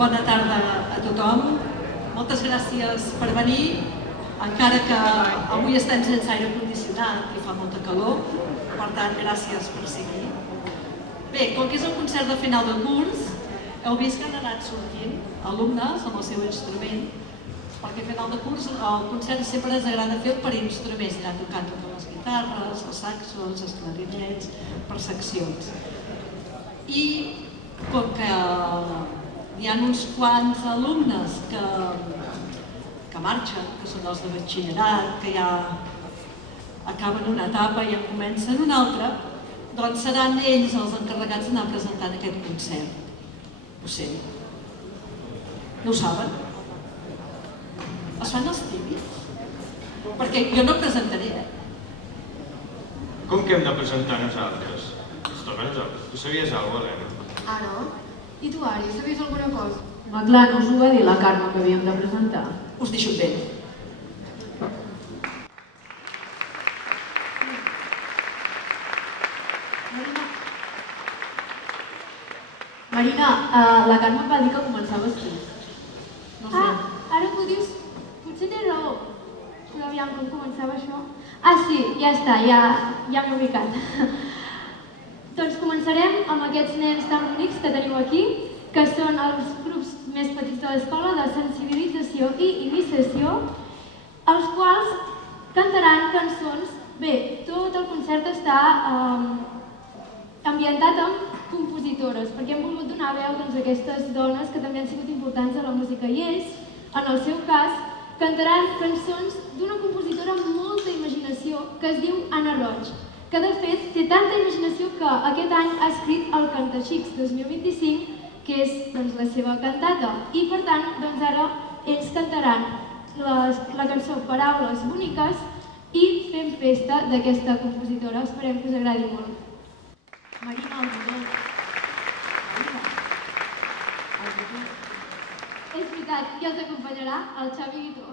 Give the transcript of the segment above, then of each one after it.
Bona tarda a tothom. Moltes gràcies per venir, encara que avui estem sense aire condicionat i fa molta calor. Per tant, gràcies per seguir. Bé, com que és el concert de final de curs, heu vist que han anat sortint alumnes amb el seu instrument, perquè a final de curs el concert sempre ens agrada fer per instruments, anar tocant totes les guitarres, els saxos, els clarinets, per seccions. I com que hi ha uns quants alumnes que marxen, que són els de batxillerat, que ja acaben una etapa i en comencen una altra, doncs seran ells els encarregats d'anar presentant aquest concert. Ho sé. No ho saben? Es fan els tímids? Perquè jo no presentaré, Com que hem de presentar nosaltres? Ens toca a nosaltres. Tu sabies alguna cosa, Helena? Ah, no? I tu, Ari, sabies alguna cosa? Home, clar, no us ho va dir la Carme que havíem de presentar. us deixo amb ell. Marina, la Carme em va dir que començaves tu. No sé. Ara que ho dius, potser tens raó. Però aviam, com començava això? Ah, sí, ja està, ja m'he ubicat. Doncs començarem amb aquests nens tan bonics que teniu aquí, que són els grups més petits de l'escola de sensibilització i iniciació, els quals cantaran cançons. Bé, tot el concert està ambientat amb compositores, perquè hem volgut donar veu a aquestes dones que també han sigut importants a la música i ells, en el seu cas, cantaran cançons d'una compositora amb molta imaginació que es diu Anna Roig, que de fet té tanta imaginació que aquest any ha escrit el Cantaxics 2025, que és la seva cantata, i per tant ara ells cantaran la cançó Paraules Boniques i fem festa d'aquesta compositora. Esperem que us agradi molt. Marina, el botó. És veritat, i els acompanyarà el Xavi Guitó.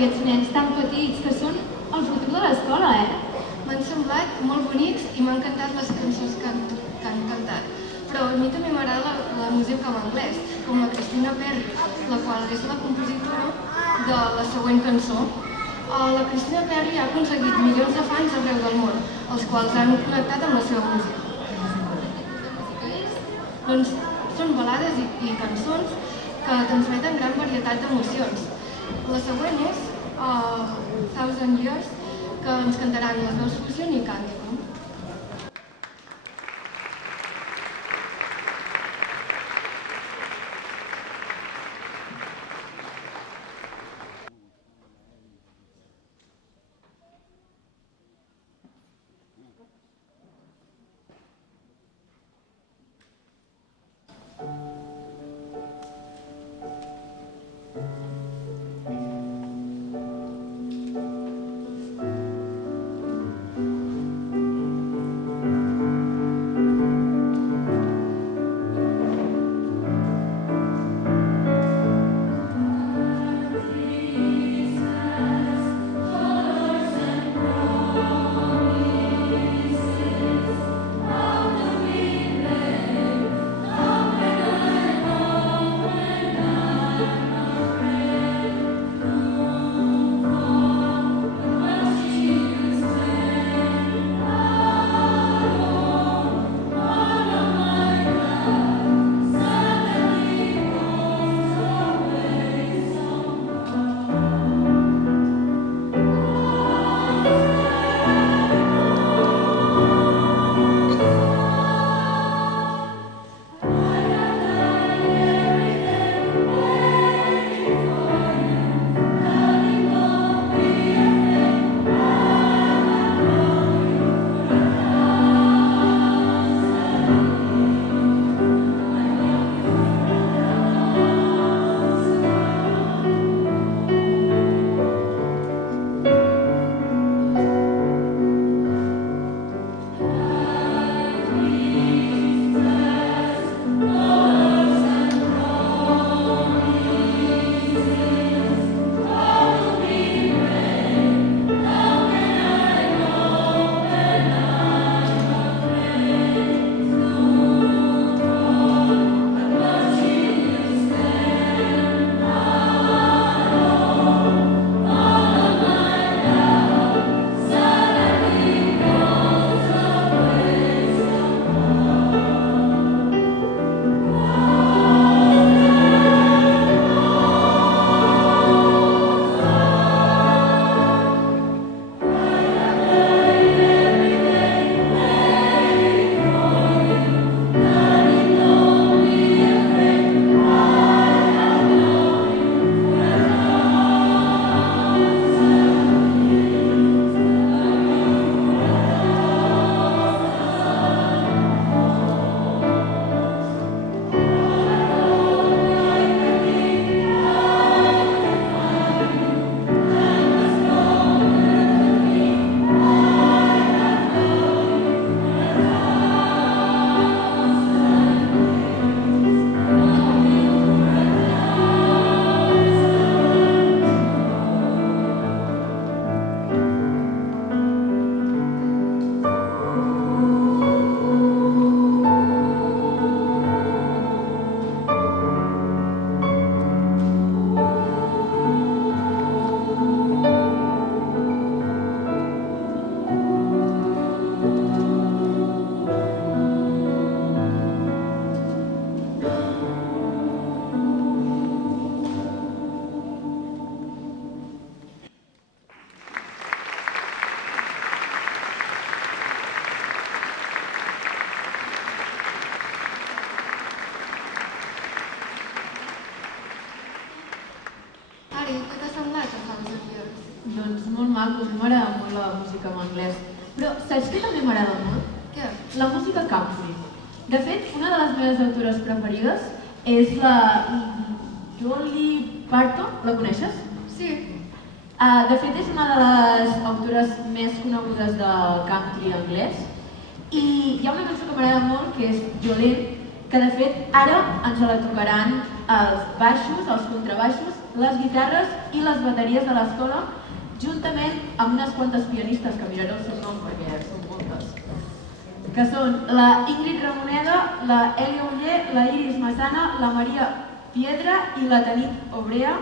aquests nens tan petits, que són el futur de l'escola, M'han semblat molt bonics i m'han encantat les cançons que han cantat. Però a mi també m'agrada la música en anglès, com la Christina Perri, la qual és la compositora de la següent cançó. La Christina Perri ha aconseguit milions de fans arreu del món, els quals han connectat amb la seva música. Doncs són balades i cançons que transmeten gran varietat d'emocions. La següent és Thousand Years, que ens cantaran les veus Fusion i Canticum. Doncs molt maco, a mi m'agrada molt la música en anglès. Però saps què també m'agrada molt? Què? La música country. De fet, una de les meves autores preferides és la Dolly Parton, la coneixes? Sí. De fet, és una de les autores més conegudes de country anglès. I hi ha una cançó que m'agrada molt, que és Jolene, que de fet ara ens la tocaran els baixos, els contrabaixos les guitarres i les bateries de l'escola, juntament amb unes quantes pianistes, que miraré el seu nom perquè són moltes, que són la Ingrid Ramoneda, la Elia Uller, la Iris Massana, la Maria Piedra i la Tanit Obrea,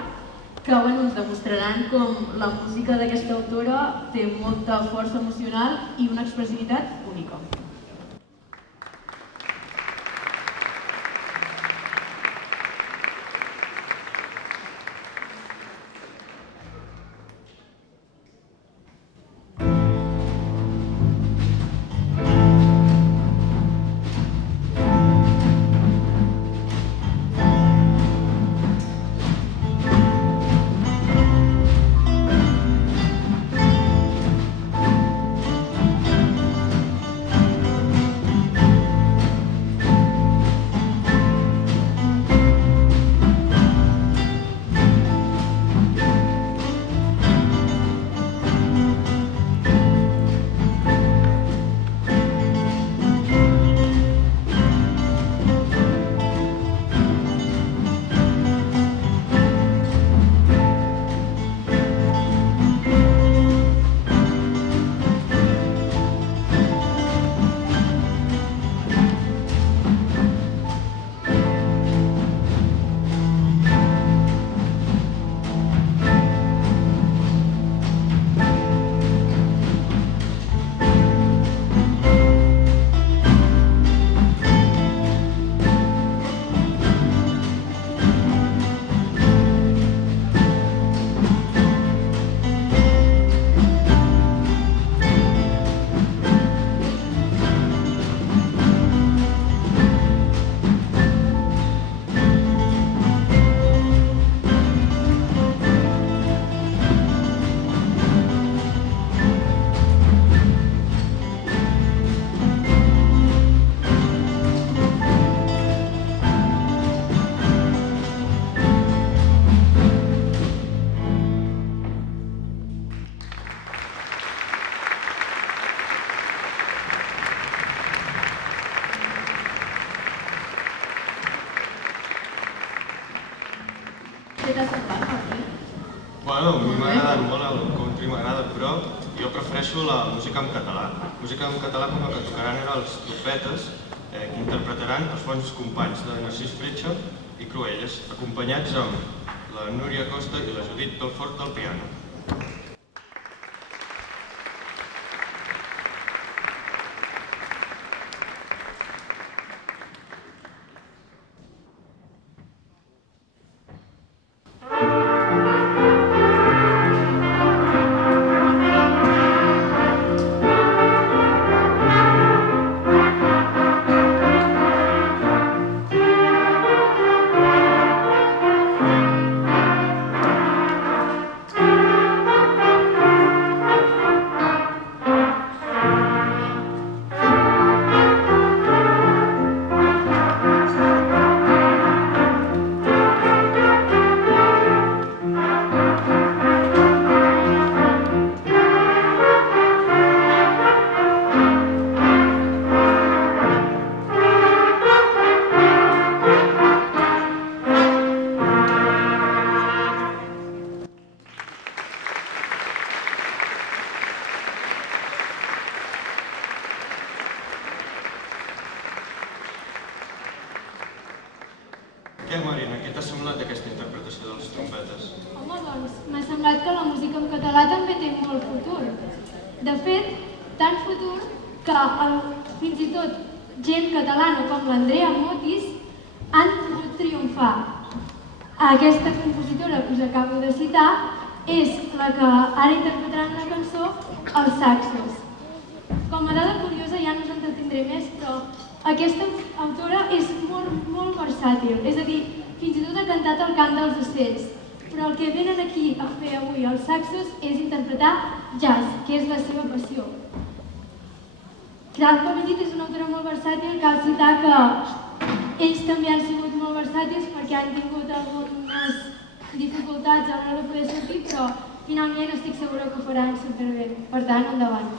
que ens demostraran com la música d'aquesta autora té molta força emocional i una expressivitat única. Què t'ha semblat, Martí? Bueno, a mi m'ha agradat molt, el country m'agrada, però jo prefereixo la música en català. La música en català com la que tocaran eren els Trompetes, que interpretaran els bons companys de Narcís Fletxa i Cruelles, acompanyats amb la Núria Costa i la Judit Belfort del piano. Què, Marina, què t'ha semblat aquesta interpretació dels Trompetes? Home, doncs, m'ha semblat que la música en català també té molt futur. De fet, tant futur que fins i tot gent catalana com l'Andrea Motis han pogut triomfar. Aquesta compositora que us acabo de citar és la que ara interpretaran la cançó Els Saxos. Com a dada curiosa, ja no us entretindré més, però aquesta autora és molt versàtil, és a dir, fins i tot ha cantat el cant dels ocells, però el que venen aquí a fer avui els Saxos és interpretar jazz, que és la seva passió. Clar, com he dit, és una autora molt versàtil, cal citar que ells també han sigut molt versàtils perquè han tingut algunes dificultats a l'hora de poder sortir, però finalment estic segura que ho faran superbé. Per tant, endavant.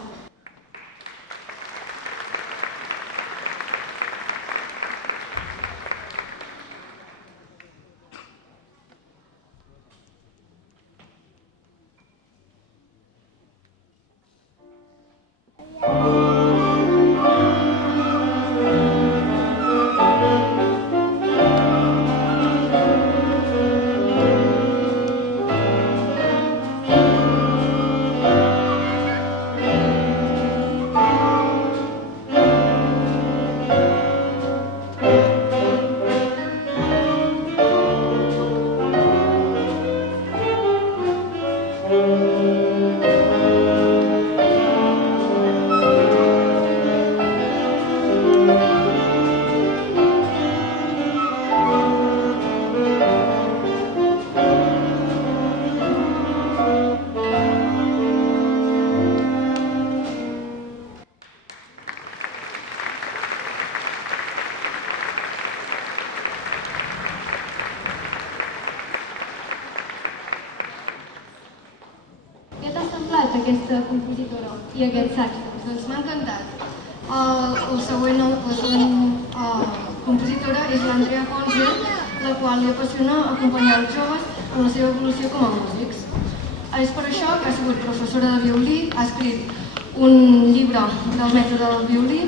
aquesta compositora i aquest sax? Doncs m'ha encantat. La següent compositora és l'Andrea Ponce, la qual li apassiona acompanyar els joves en la seva evolució com a músics. És per això que ha sigut professora de violí, ha escrit un llibre del mètode del violí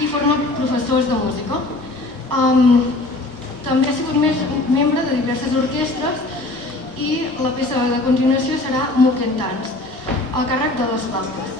i forma professors de música. També ha sigut membre de diverses orquestres i la peça de continuació serà Moquentans, a càrrec de les flautes.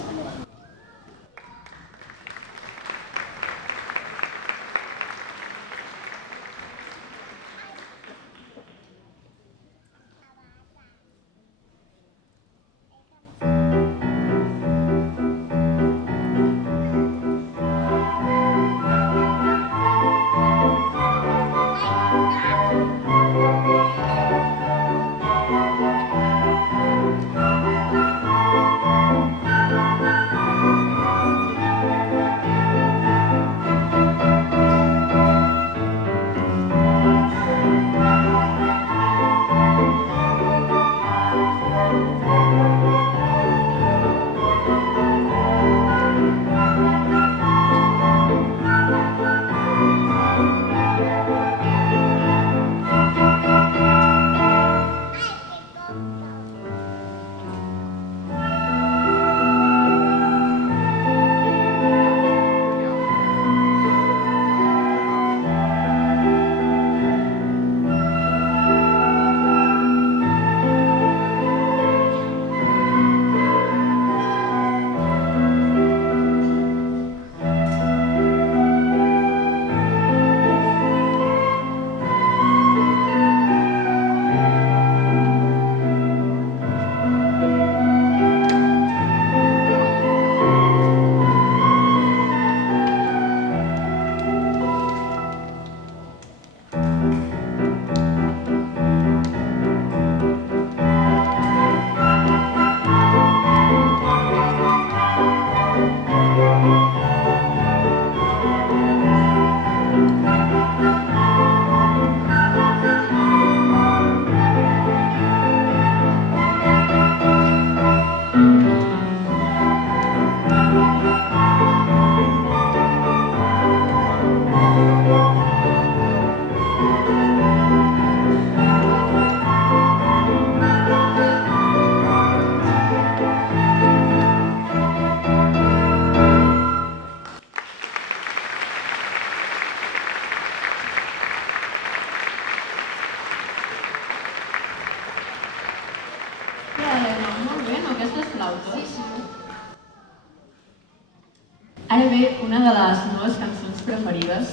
Ara ve una de les meves cançons preferides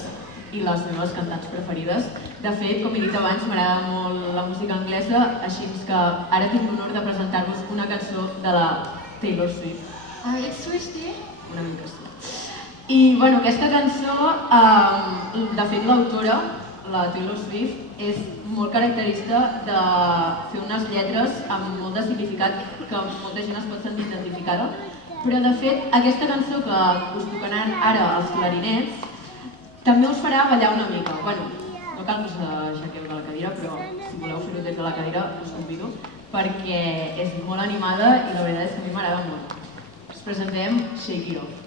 i les meves cantants preferides. De fet, com he dit abans, m'agrada molt la música anglesa, així que ara tinc l'honor de presentar-vos una cançó de la Taylor Swift. Ets Swiftie? Una mica sí. I bueno, aquesta cançó, de fet l'autora, la Taylor Swift, és molt característica de fer unes lletres amb molt de significat que molta gent es pot sentir identificada. Però de fet, aquesta cançó que us tocaran ara els clarinets també us farà ballar una mica. Bueno, no cal que us aixequeu de la cadira, però si voleu fer-ho des de la cadira us convido perquè és molt animada i la veritat és que a mi m'agrada molt. Us presentem Shake It Off.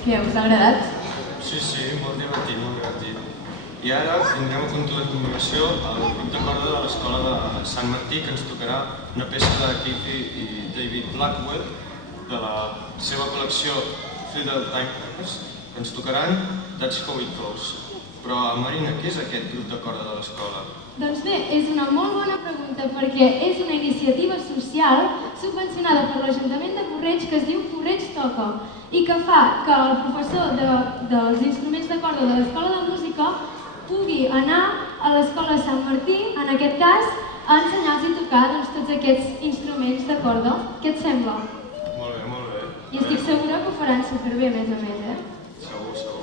Què, us ha agradat? Sí, molt divertit, molt divertit. I ara tindrem a continuació el grup de corda de l'escola de Sant Martí, que ens tocarà una peça de Keith i David Blackwell de la seva col·lecció Fiddle Timers, que ens tocaran That's How It Goes. Però, Marina, què és aquest grup de corda de l'escola? Doncs bé, és una molt bona pregunta perquè és una iniciativa social subvencionada per l'Ajuntament de Porreig que es diu Porreig Toca i que fa que el professor dels instruments de corda de l'Escola de Música pugui anar a l'Escola de Sant Martí, en aquest cas, a ensenyar-los a tocar tots aquests instruments de corda. Què et sembla? Molt bé, molt bé. I estic segura que ho faran superbé, a més, Segur, segur.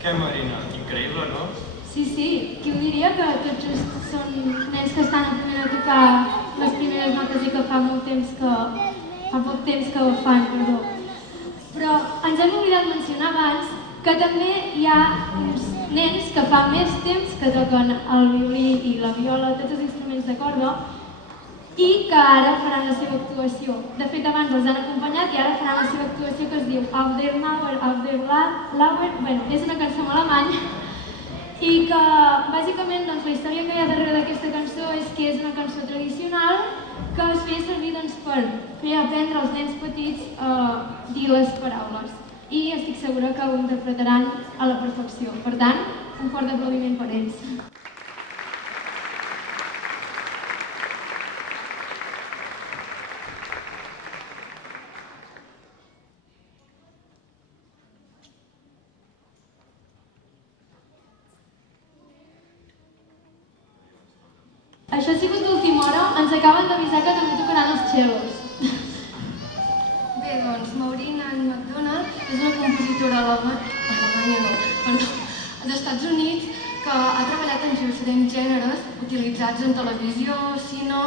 Què, Marina? Increïble, no? Sí, qui ho diria que tots són nens que estan aprenent a tocar les primeres notes i que fa poc temps que ho fan, perdó. Però ens hem oblidat mencionar abans que també hi ha uns nens que fa més temps que toquen el violí i la viola, tots els instruments de corda, i que ara faran la seva actuació. De fet, abans els han acompanyat i ara faran la seva actuació que es diu Auf der Lauer, bueno, és una cançó en alemany, i que bàsicament la història que hi ha darrere d'aquesta cançó és que és una cançó tradicional que es feia servir per fer aprendre als nens petits a dir les paraules. I estic segura que ho interpretaran a la perfecció. Per tant, Un fort aplaudiment per ells. Això ha sigut d'última hora, ens acaben d'avisar que també tocaran els cellos. Bé, doncs, Maureen Ann McDonald és una compositora als Estats Units que ha treballat en diferents gèneres utilitzats en televisió, cine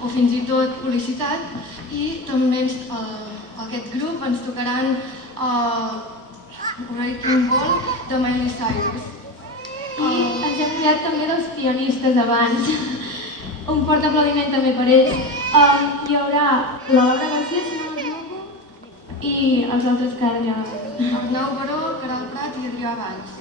o fins i tot publicitat i també aquest grup ens tocaran Wrecking Ball de Miley Cyrus. I ens hem oblidat també dels pianistes abans. Un fort aplaudiment també per ells. Hi haurà la Laura García, si no m'equivoco, i els altres que ara ja... Arnau Baró, Caral Prat i Adrià Valls.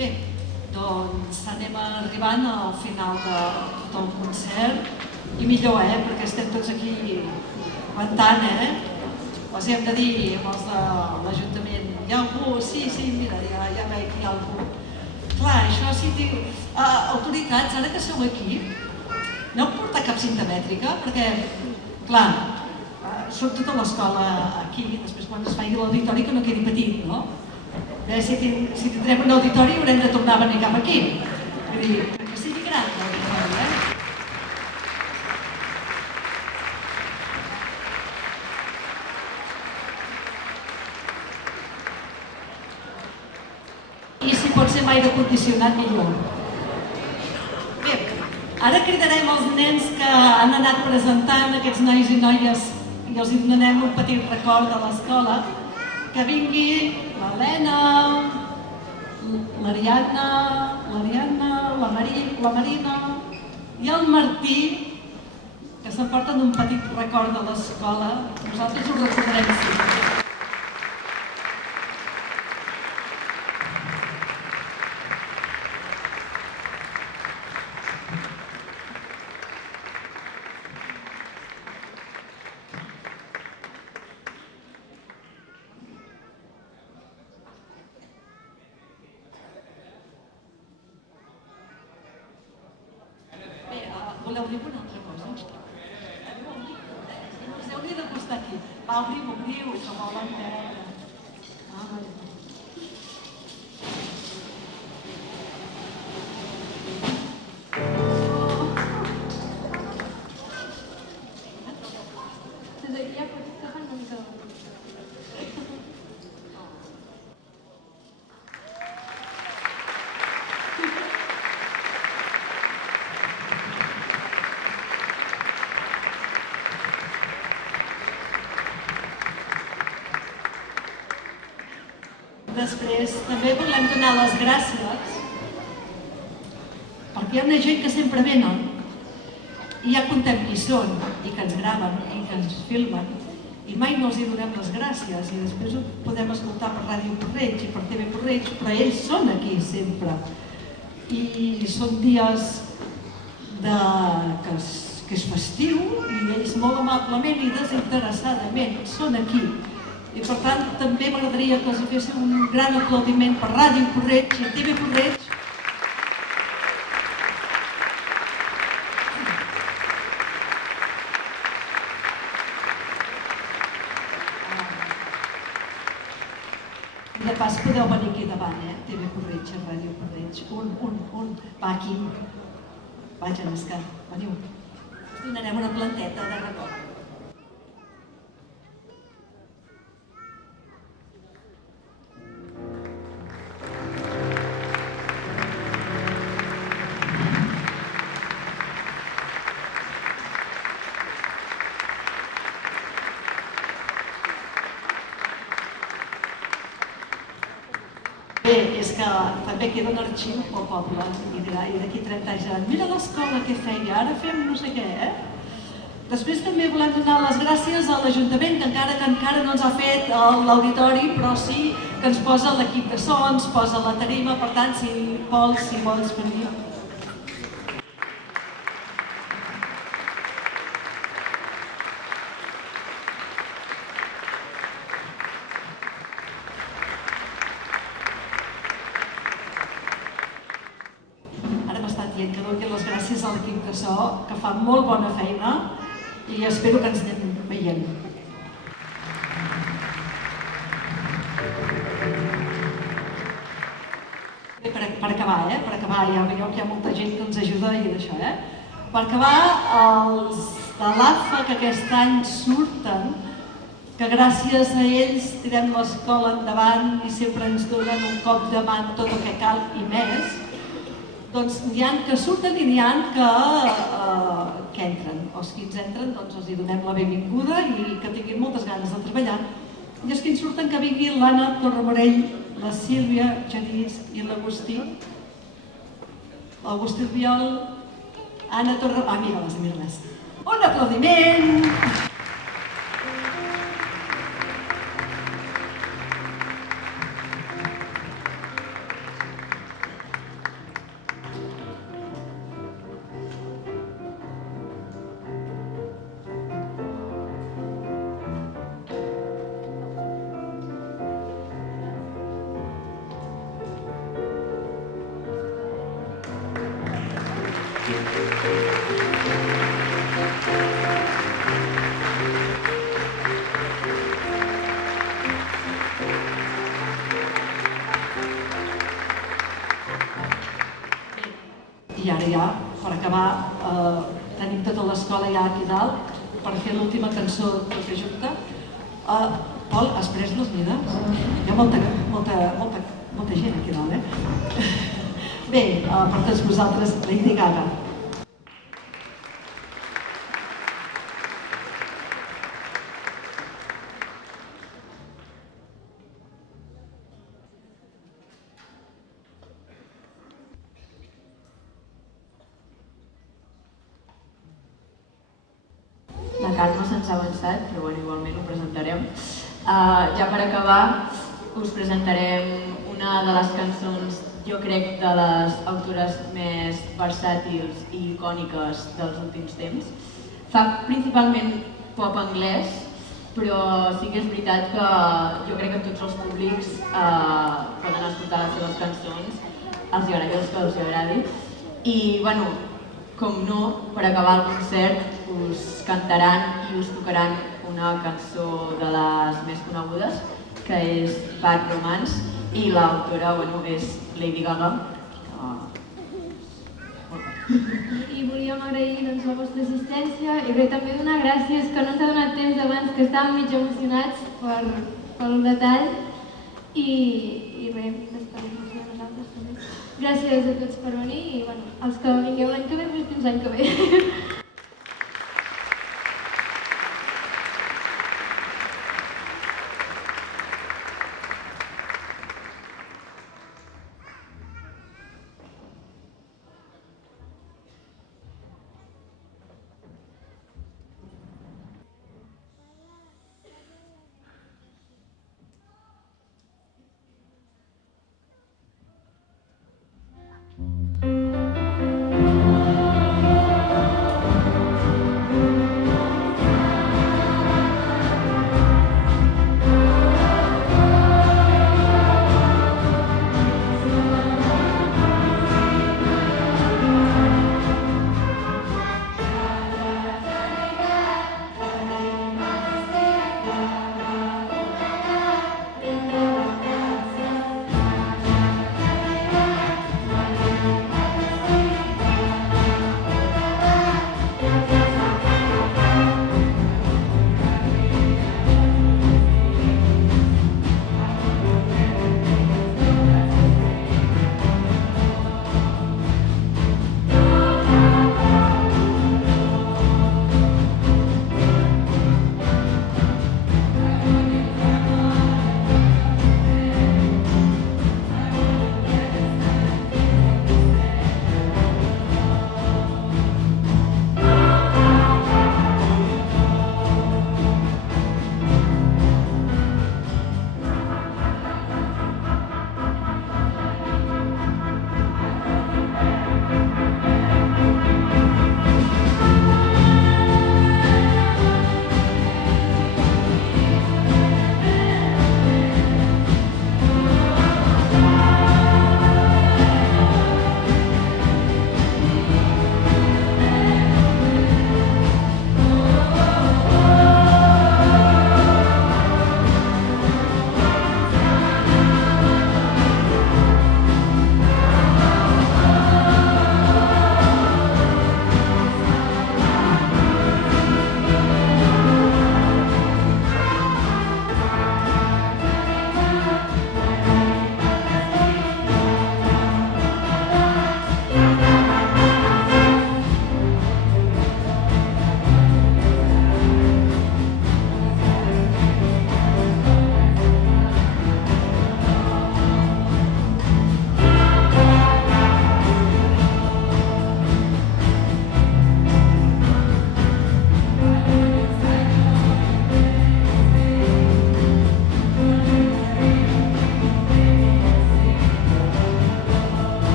Bé, doncs anem arribant al final del concert i millor, perquè estem tots aquí aguantant, Els hem de dir amb els de l'Ajuntament, hi ha algú? Sí, mira, ja veig que hi ha algú. Clar, això sí, autoritats, ara que sou aquí, no heu portat cap cinta mètrica, perquè, clar, surt tota l'escola aquí, després quan es faci l'auditori que no quedi petit, no? Si tindrem un auditori haurem de tornar a venir cap aquí. Vull dir, que sigui gran l'auditori, I si pot ser aire condicionat, millor. Bé, ara cridarem els nens que han anat presentant, aquests nois i noies, i els donem un petit record de l'escola. Que vingui l'Helena, l'Ariadna, la Marina i el Martí, que s'emporten un petit record de l'escola. Nosaltres ho recordarem sempre. Voleu dir una altra cosa? Us heu d'acostar aquí. Va, obriu, que volen veure. Després també volem donar les gràcies perquè hi ha una gent que sempre venen i ja contem qui són i que ens graven i que ens filmen i mai no els hi donem les gràcies i després ho podem escoltar per Ràdio Porreig i per TV Porreig, però ells són aquí sempre i són dies que és festiu i ells molt amablement i desinteressadament són aquí i per tant també m'agradaria que els féssiu un gran aplaudiment per Ràdio Porreig i TV Porreig. De pas podeu venir aquí davant, TV Porreig, Ràdio Porreig. Un. Va aquí. Vaja, és que veniu. Us donarem una planteta de record. Bé, és que també queda un arxiu pel poble i d'aquí 30 anys diran mira l'escola què feia, ara fem no sé què, Després també volem donar les gràcies a l'Ajuntament que encara no ens ha fet l'auditori però sí que ens posa l'equip de so, ens posa la tarima, per tant si vols venir. Que doni les gràcies a l'equip de so, que fa molt bona feina i espero que ens anem veient. Bé, per acabar, ja veieu que hi ha molta gent que ens ajuda i d'això, Per acabar, els de l'AFA que aquest any surten, que gràcies a ells tirem l'escola endavant i sempre ens donen un cop de mà en tot el que cal i més, doncs n'hi ha que surten i n'hi ha que entren. Els que ens entren, doncs els hi donem la benvinguda i que tinguin moltes ganes de treballar. I els que ens surten que vinguin l'Anna Torremorell, la Sílvia Genís i l'Agustí. L'Agustí Albiol, Anna Torremorell... mira-les. Un aplaudiment! I ara ja, per acabar, tenim tota l'escola ja aquí dalt per fer l'última cançó del que junta. Pol, has pres les mides? Hi ha molta gent aquí dalt, Bé, per tots vosaltres, Lady Gaga. La Carme se'ns ha avançat, però bueno, igualment ho presentarem. Ja per acabar, us presentarem una de les cançons, jo crec, de les autores més versàtils i icòniques dels últims temps. Fa principalment pop anglès, però sí que és veritat que jo crec que tots els públics poden escoltar les seves cançons, els agradi els que els agradi. I, bueno, com no, per acabar el concert us cantaran i us tocaran una cançó de les més conegudes, que és Bad Romance, i l'autora és Lady Gaga. I volíem agrair la vostra assistència i també donar gràcies, que no ens ha donat temps abans, que estàvem mig emocionats pel detall i res, despedir-nos de nosaltres també. Gràcies a tots per venir i els que vingueu l'any que ve, fins l'any que ve.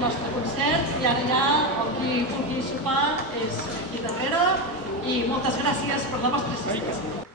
nostre concert i ara ja el qui vulgui sopar és aquí darrere i moltes gràcies per la vostra assistència.